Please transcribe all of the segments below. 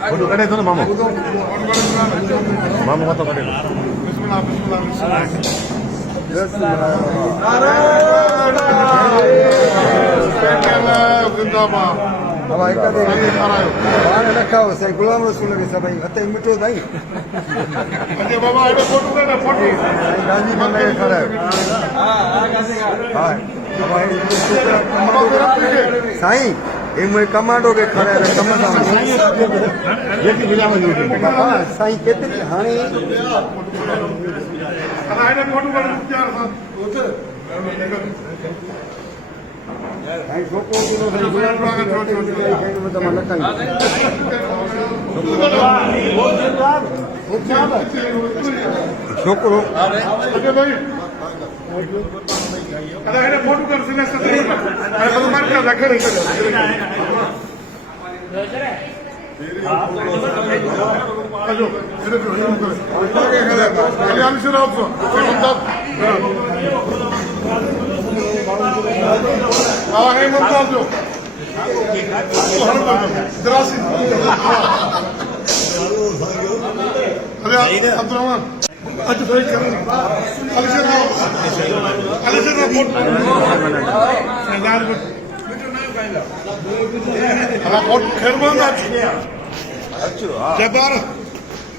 photo कटे तो ना मामू मामू मत कटे अब एक रखा हो सही गुलाम रसूल के सब अते मिठो भाई बाबा फोटो कटे फोटो गांधी बंदा खड़ा है हां भाई साईं ये मैं कमांडो के खड़ा है कमांडो जेकी गुलाम जो बाबा साईं केतरी हाणे आने फोटो कटे चार साथ भाई छोको किलो गुलाम मतलब लकाई छोकरो अरे भाई अरे फोटो कर सिने से अरे तो मार का रखे रे आजो इधर जो हम कर अरे हम से रात हाँ है मुमताज जो दरासी अरे अब्दुलरहमान अच्छा सही कर अलीशर कोट खैरमान जबार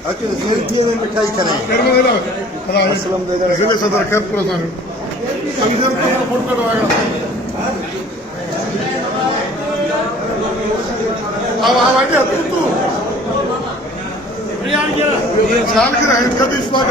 अच्छे सेल्फी में मिठाई करें खैरमान दे ना असलम दे दे जिले सदर खैरपुर साहब अलीशर को फोटो करवाएगा अब आवाज तू ये साल की रहे कभी इस बात